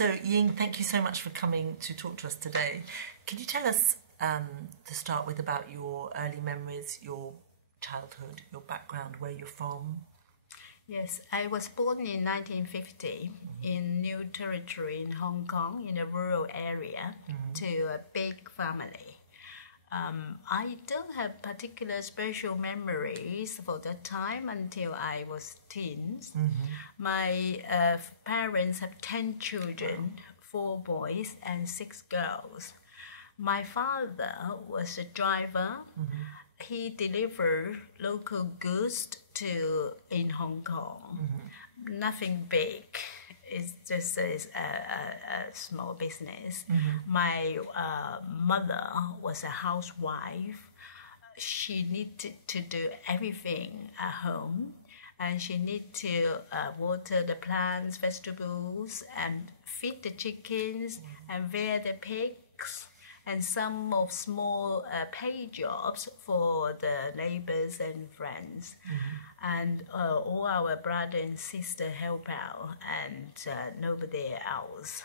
So, Ying, thank you so much for coming to talk to us today. Can you tell us, to start with, about your early memories, your childhood, your background, where you're from? Yes, I was born in 1950 in New Territory in Hong Kong, in a rural area, to a big family. I don't have particular special memories for that time until I was teens. My parents have 10 children, 4 boys and 6 girls. My father was a driver. He delivered local goods in Hong Kong. Nothing big. It's just a small business. My mother was a housewife. She needed to do everything at home, and she needed to water the plants, vegetables, and feed the chickens, and rear the pigs, and some of small paid jobs for the neighbors and friends. And all our brother and sister help out, and nobody else.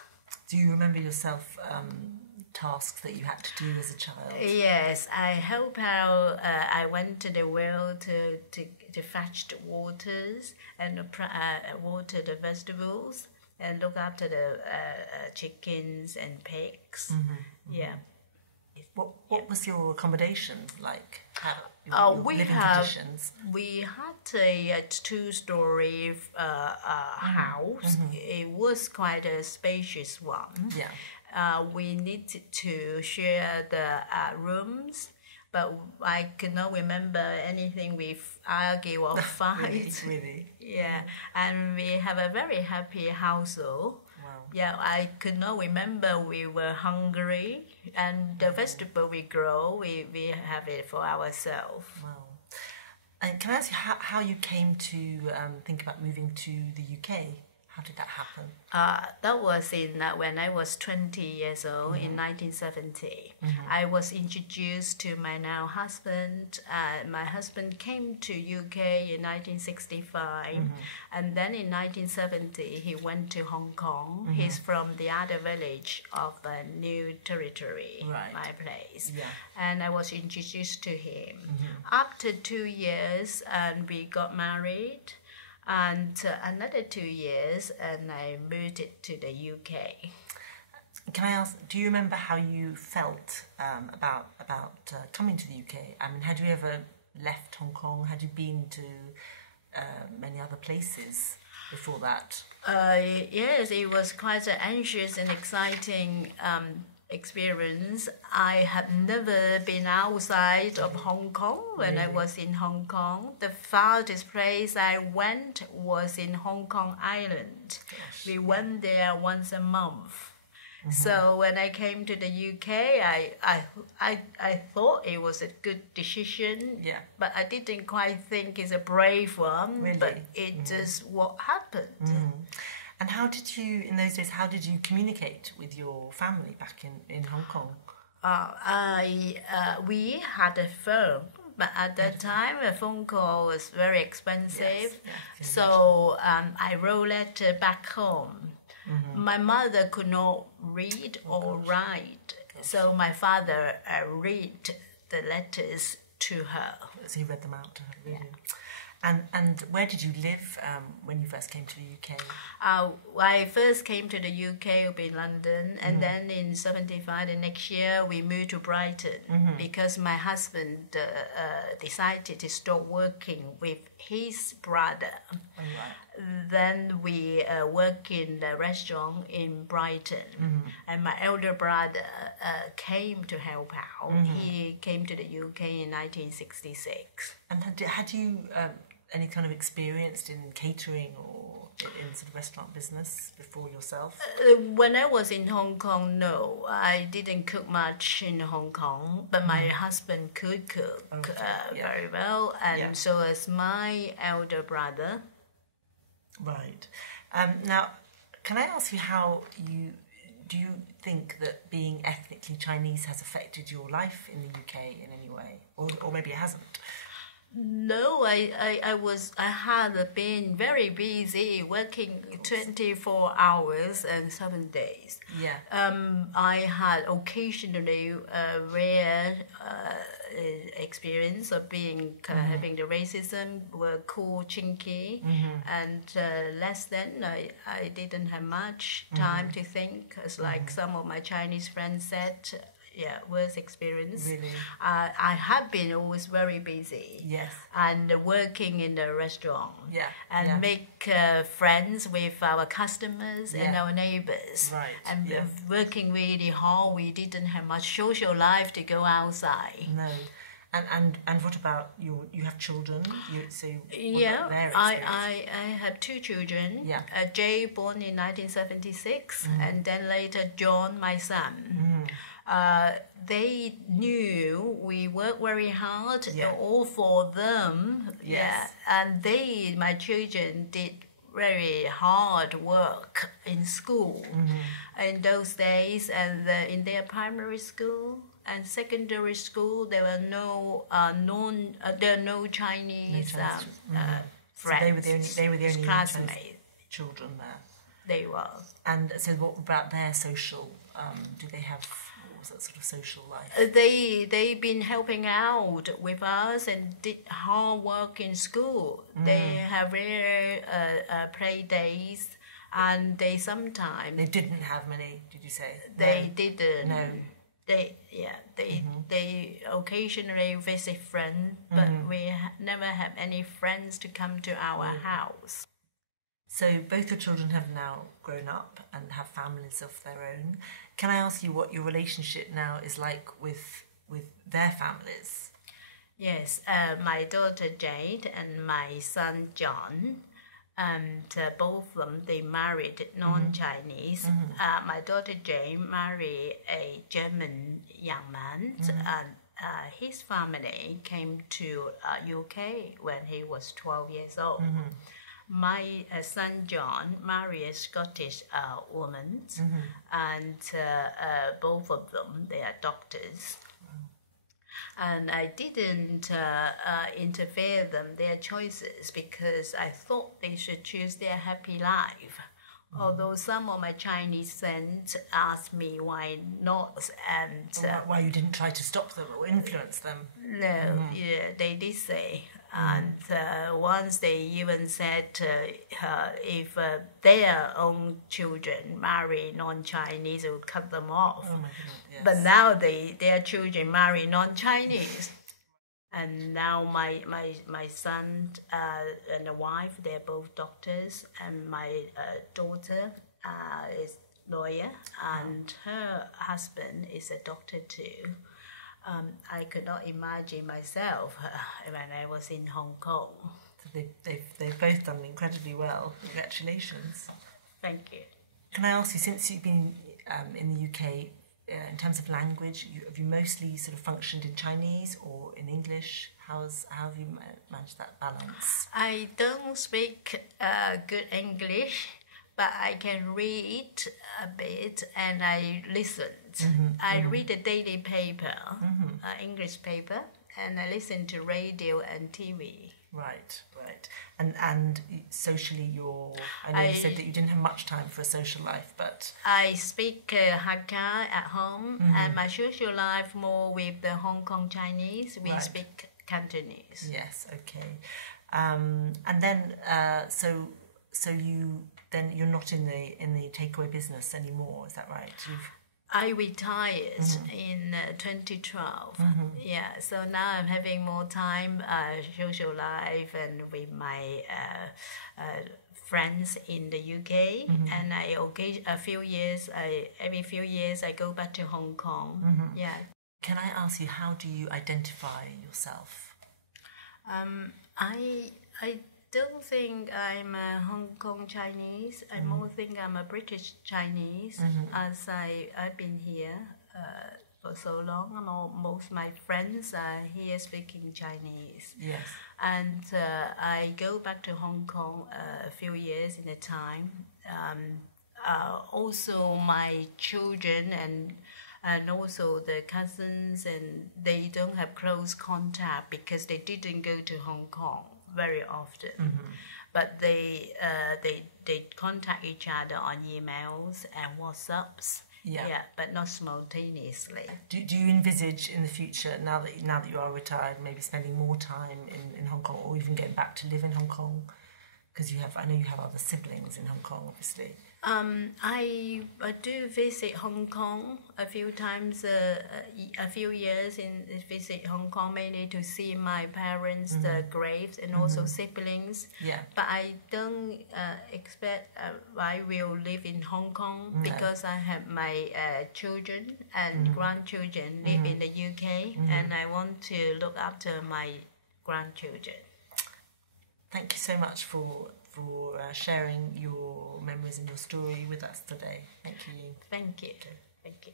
Do you remember yourself tasks that you had to do as a child? Yes, I help out. I went to the well to fetch the waters and water the vegetables and look after the chickens and pigs. Yeah. What was your accommodation like? We had a 2-story house. It was quite a spacious one. We needed to share the rooms, but I cannot remember anything with argue or fight. Really? Yeah, and we have a very happy household. Yeah, I could not remember we were hungry, and the vegetable we grow, we have it for ourselves. Wow. And can I ask you how you came to think about moving to the UK? How did that happen? That was when I was 20 years old, in 1970. I was introduced to my now husband. My husband came to UK in 1965, and then in 1970 he went to Hong Kong. He's from the other village of the New Territory, my place. And I was introduced to him. After 2 years, and we got married. And another 2 years, and I moved it to the UK. Can I ask, do you remember how you felt about coming to the UK? I mean, had you ever left Hong Kong? Had you been to many other places before that? Yes, it was quite an anxious and exciting experience. I had never been outside of Hong Kong when I was in Hong Kong. The farthest place I went was in Hong Kong Island. We went there once a month. So when I came to the UK, I thought it was a good decision, but I didn't quite think it's a brave one. Really? But it just what happened. And how did you, in those days, how did you communicate with your family back in Hong Kong? We had a phone, but at that time a phone call was very expensive. So I wrote letter back home. My mother could not read or write, so my father read the letters to her. So he read them out to her, really? And where did you live when you first came to the UK? I first came to the UK in London, and then in 75, the next year, we moved to Brighton because my husband decided to stop working with his brother. Then we work in the restaurant in Brighton, and my elder brother came to help out. He came to the UK in 1966. And had you any kind of experience in catering or in sort of restaurant business before yourself? When I was in Hong Kong, no. I didn't cook much in Hong Kong, but my husband could cook very well, and so as my elder brother. Right. Now, can I ask you do you think that being ethnically Chinese has affected your life in the UK in any way? Or maybe it hasn't? No, I had been very busy working 24 hours and 7 days. Yeah. I had occasionally a rare experience of being having the racism were called Qing, and less than I didn't have much time to think. It's like some of my Chinese friends said. Yeah, worst experience. Really? I have been always very busy. Yes. And working in the restaurant. Yeah. And make friends with our customers and our neighbors. Right. And working really hard. We didn't have much social life to go outside. No. And what about you have children? I have 2 children. Yeah. Jay born in 1976, and then later John, my son. They knew we worked very hard, all for them. Yes. Yeah, and my children, did very hard work in school in those days, and in their primary school and secondary school, there were no Chinese friends. So they were the only classmates. Children there. They were. And so, what about their social? Do they have? What was that sort of social life? They've been helping out with us and did hard work in school. They have rare play days, and they sometimes. They didn't have many. Did you say? They didn't. No. They occasionally visit friends, but we never have any friends to come to our house. So both your children have now grown up and have families of their own. Can I ask you what your relationship now is like with their families? Yes, my daughter Jade and my son John, and both of them, they married non-Chinese. My daughter Jade married a German young man, and his family came to UK when he was 12 years old. My son John married a Scottish woman, and both of them, they are doctors. And I didn't interfere them their choices because I thought they should choose their happy life. Although some of my Chinese friends asked me why not, and why you didn't try to stop them or influence them? No, they did say. And once they even said if their own children marry non-Chinese, it would cut them off. Oh my goodness, yes. But now their children marry non-Chinese. And now my son and the wife, they're both doctors, and my daughter is lawyer, and her husband is a doctor too. I could not imagine myself when I was in Hong Kong. So they've both done incredibly well. Congratulations. Thank you. Can I ask you, since you've been in the UK, in terms of language, have you mostly sort of functioned in Chinese or in English? How have you managed that balance? I don't speak good English, but I can read a bit and I listen. I read a daily paper, English paper, and I listen to radio and TV. Right. And socially, I know you said that you didn't have much time for a social life, but... I speak Hakka at home, and my social life more with the Hong Kong Chinese. We speak Cantonese. Yes, okay. And then, so you're not in the takeaway business anymore, is that right? I retired in 2012. Yeah, so now I'm having more time, social life, and with my friends in the UK. And every few years I go back to Hong Kong. Yeah. Can I ask you, how do you identify yourself? I don't think I'm a Hong Kong Chinese. I more think I'm a British Chinese, as I've been here for so long, and most of my friends are here speaking Chinese. Yes. And I go back to Hong Kong a few years in a time. Also, my children and and also the cousins, and they don't have close contact because they didn't go to Hong Kong very often. But they contact each other on emails and WhatsApps. Yeah, but not simultaneously. Do you envisage in the future, now that you are retired, maybe spending more time in Hong Kong, or even getting back to live in Hong Kong? Because I know you have other siblings in Hong Kong, obviously. I do visit Hong Kong a few times, a few years visit Hong Kong, mainly to see my parents' graves and also siblings. Yeah. But I don't expect I will live in Hong Kong because I have my children and grandchildren live in the UK, and I want to look after my grandchildren. Thank you so much for sharing your memories and your story with us today. Thank you. Thank you. Thank you.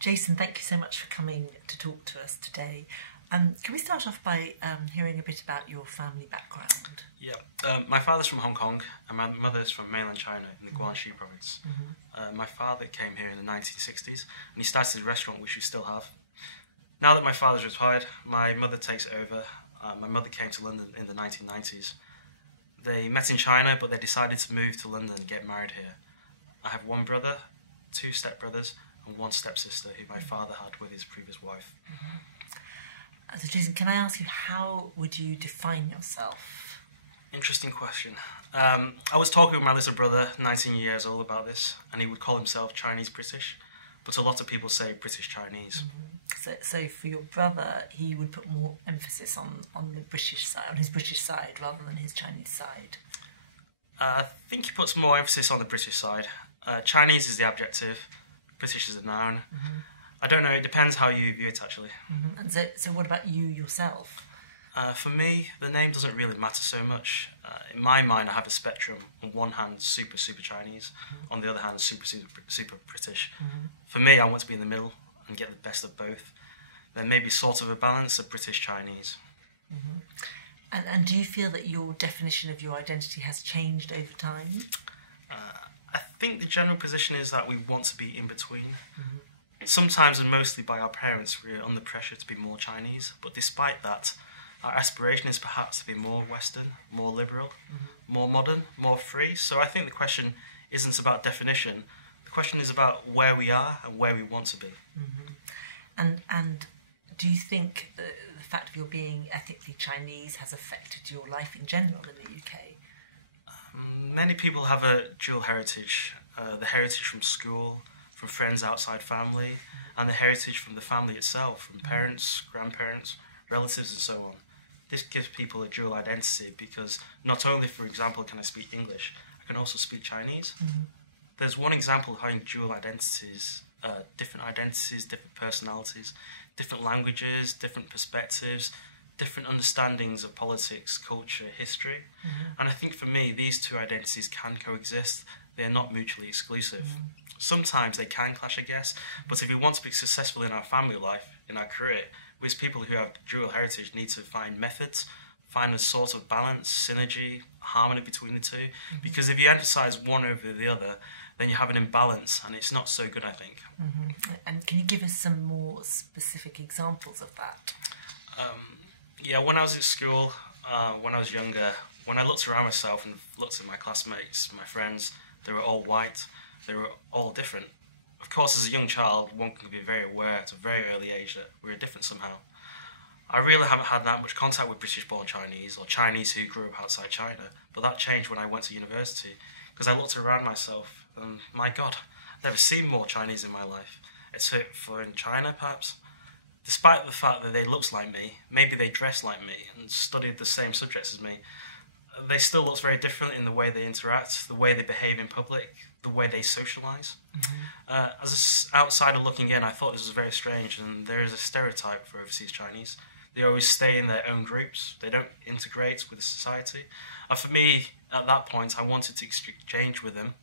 Jason, thank you so much for coming to talk to us today. Can we start off by hearing a bit about your family background? Yeah, my father's from Hong Kong and my mother's from mainland China in the Guangxi province. My father came here in the 1960s and he started a restaurant which we still have. Now that my father's retired, my mother takes it over. My mother came to London in the 1990s. They met in China, but they decided to move to London and get married here. I have one brother, 2 stepbrothers, and 1 stepsister who my father had with his previous wife. So Jason, can I ask you, how would you define yourself? Interesting question. I was talking with my little brother, 19 years old, about this, and he would call himself Chinese-British, but a lot of people say British-Chinese. So for your brother, he would put more emphasis on the British side, on his British side, rather than his Chinese side? I think he puts more emphasis on the British side. Chinese is the adjective, British is a noun. I don't know, it depends how you view it, actually. And so what about you yourself? For me, the name doesn't really matter so much. In my mind, I have a spectrum. On one hand, super Chinese. On the other hand, super British. For me, I want to be in the middle and get the best of both. There may be sort of a balance of British-Chinese. And do you feel that your definition of your identity has changed over time? I think the general position is that we want to be in between. Sometimes and mostly by our parents, we're under pressure to be more Chinese, but despite that, our aspiration is perhaps to be more Western, more liberal, more modern, more free. So I think the question isn't about definition. The question is about where we are and where we want to be. And do you think the fact of your being ethnically Chinese has affected your life in general in the UK? Many people have a dual heritage, the heritage from school, from friends outside family, and the heritage from the family itself, from parents, grandparents, relatives and so on. This gives people a dual identity because not only, for example, can I speak English, I can also speak Chinese. There's one example of having dual identities, different personalities, different languages, different perspectives, different understandings of politics, culture, history. And I think for me, these 2 identities can coexist. They're not mutually exclusive. Sometimes they can clash, I guess, but if we want to be successful in our family life, in our career, we as people who have dual heritage need to find methods, find a sort of balance, synergy, harmony between the 2, because if you emphasise one over the other, then you have an imbalance, and it's not so good, I think. And can you give us some more specific examples of that? Yeah, when I was at school, when I was younger, when I looked around myself and looked at my classmates, my friends, they were all white, they were all different. Of course, as a young child, one can be very aware at a very early age that we're different somehow. I really haven't had that much contact with British-born Chinese or Chinese who grew up outside China, but that changed when I went to university, because I looked around myself and, my God, I've never seen more Chinese in my life, except for in China, perhaps. Despite the fact that they looked like me, maybe they dressed like me and studied the same subjects as me, they still look very different in the way they interact, the way they behave in public, the way they socialise. As an outsider looking in, I thought this was very strange, and there is a stereotype for overseas Chinese. They always stay in their own groups, they don't integrate with society. And for me, at that point, I wanted to exchange with them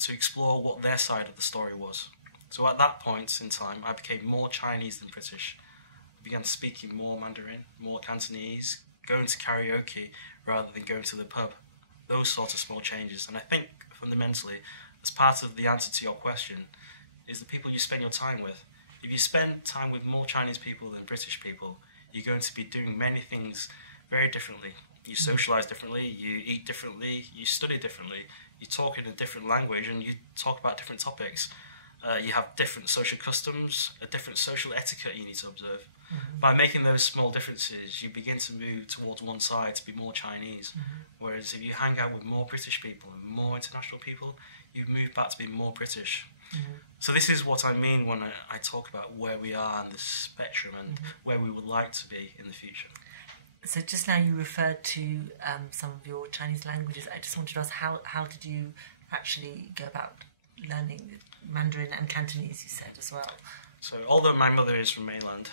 to explore what their side of the story was. So at that point in time, I became more Chinese than British. began speaking more Mandarin, more Cantonese, going to karaoke rather than going to the pub. Those sorts of small changes. And I think fundamentally, as part of the answer to your question, is the people you spend your time with. If you spend time with more Chinese people than British people, you're going to be doing many things very differently. You socialise differently, you eat differently, you study differently, you talk in a different language and you talk about different topics. You have different social customs, a different social etiquette you need to observe. By making those small differences, you begin to move towards one side to be more Chinese. Whereas if you hang out with more British people and more international people, you move back to being more British. So this is what I mean when I talk about where we are on the spectrum and where we would like to be in the future. So just now you referred to some of your Chinese languages. I just wanted to ask, how did you actually go about learning Mandarin and Cantonese, you said, as well? So although my mother is from mainland,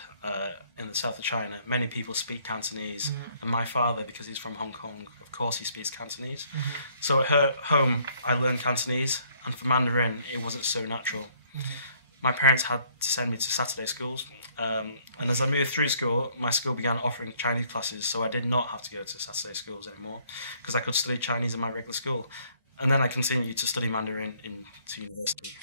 in the south of China, many people speak Cantonese, and my father, because he's from Hong Kong, of course he speaks Cantonese. So at home, I learned Cantonese, and for Mandarin, it wasn't so natural. My parents had to send me to Saturday schools, and as I moved through school, my school began offering Chinese classes, so I did not have to go to Saturday schools anymore, because I could study Chinese in my regular school. And then I continued to study Mandarin into university.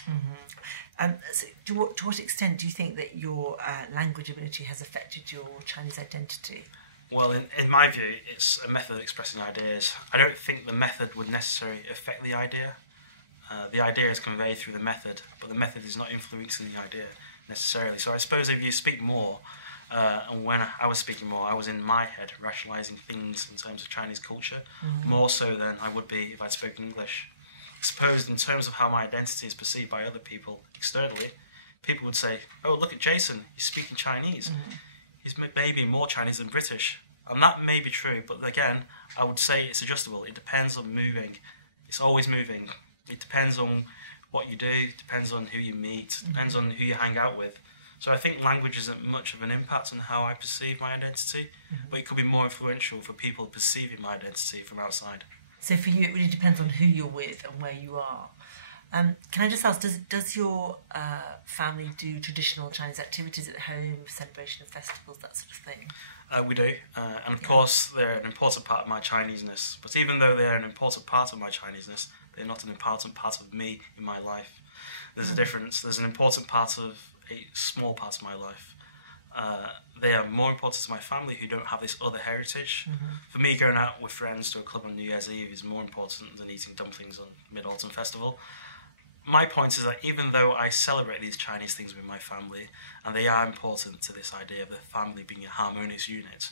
So to what extent do you think that your language ability has affected your Chinese identity? Well, in my view, it's a method of expressing ideas. I don't think the method would necessarily affect the idea. The idea is conveyed through the method, but the method is not influencing the idea necessarily. So I suppose if you speak more, and when I was speaking more, I was in my head rationalising things in terms of Chinese culture, more so than I would be if I'd spoken English. I suppose in terms of how my identity is perceived by other people externally, people would say, oh, look at Jason, he's speaking Chinese. He's maybe more Chinese than British. And that may be true, but again, I would say it's adjustable. It depends on moving. It's always moving. It depends on what you do, it depends on who you meet, it depends on who you hang out with. So I think language isn't much of an impact on how I perceive my identity, but it could be more influential for people perceiving my identity from outside. So for you, it really depends on who you're with and where you are. Can I just ask, does your family do traditional Chinese activities at home, celebration of festivals, that sort of thing? We do, and of course they're an important part of my Chineseness, but even though they're an important part of my Chineseness, they're not an important part of me in my life. There's a difference. There's an important part of a small part of my life. They are more important to my family who don't have this other heritage. For me, going out with friends to a club on New Year's Eve is more important than eating dumplings on Mid-Autumn Festival. My point is that even though I celebrate these Chinese things with my family, and they are important to this idea of the family being a harmonious unit,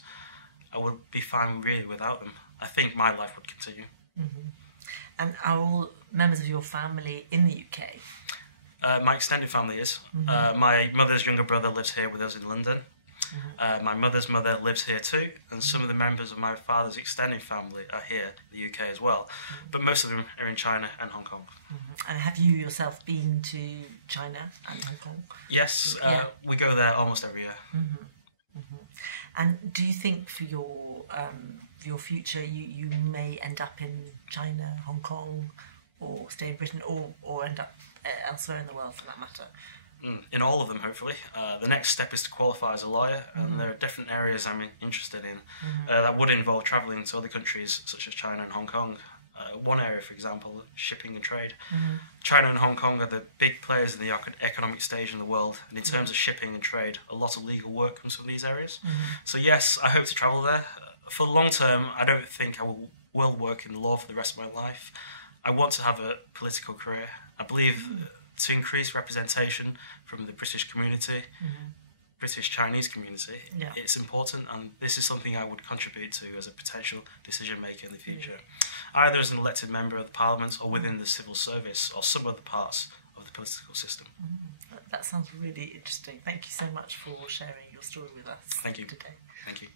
I would be fine really without them. I think my life would continue. And are all members of your family in the UK? My extended family is. My mother's younger brother lives here with us in London. My mother's mother lives here too, and some of the members of my father's extended family are here in the UK as well. But most of them are in China and Hong Kong. And have you yourself been to China and Hong Kong? Yes, we go there almost every year. And do you think for your future you may end up in China, Hong Kong, or stay in Britain, or end up elsewhere in the world for that matter? In all of them, hopefully. The next step is to qualify as a lawyer, and there are different areas I'm interested in that would involve travelling to other countries such as China and Hong Kong. One area, for example, shipping and trade. China and Hong Kong are the big players in the economic stage in the world, and in terms of shipping and trade, a lot of legal work comes from these areas. So yes, I hope to travel there. For the long term, I don't think I will work in law for the rest of my life. I want to have a political career. I believe to increase representation from the British community, British Chinese community, it's important, and this is something I would contribute to as a potential decision maker in the future, either as an elected member of the Parliament or within the civil service or some other parts of the political system. That sounds really interesting. Thank you so much for sharing your story with us. Thank you. Today. Thank you.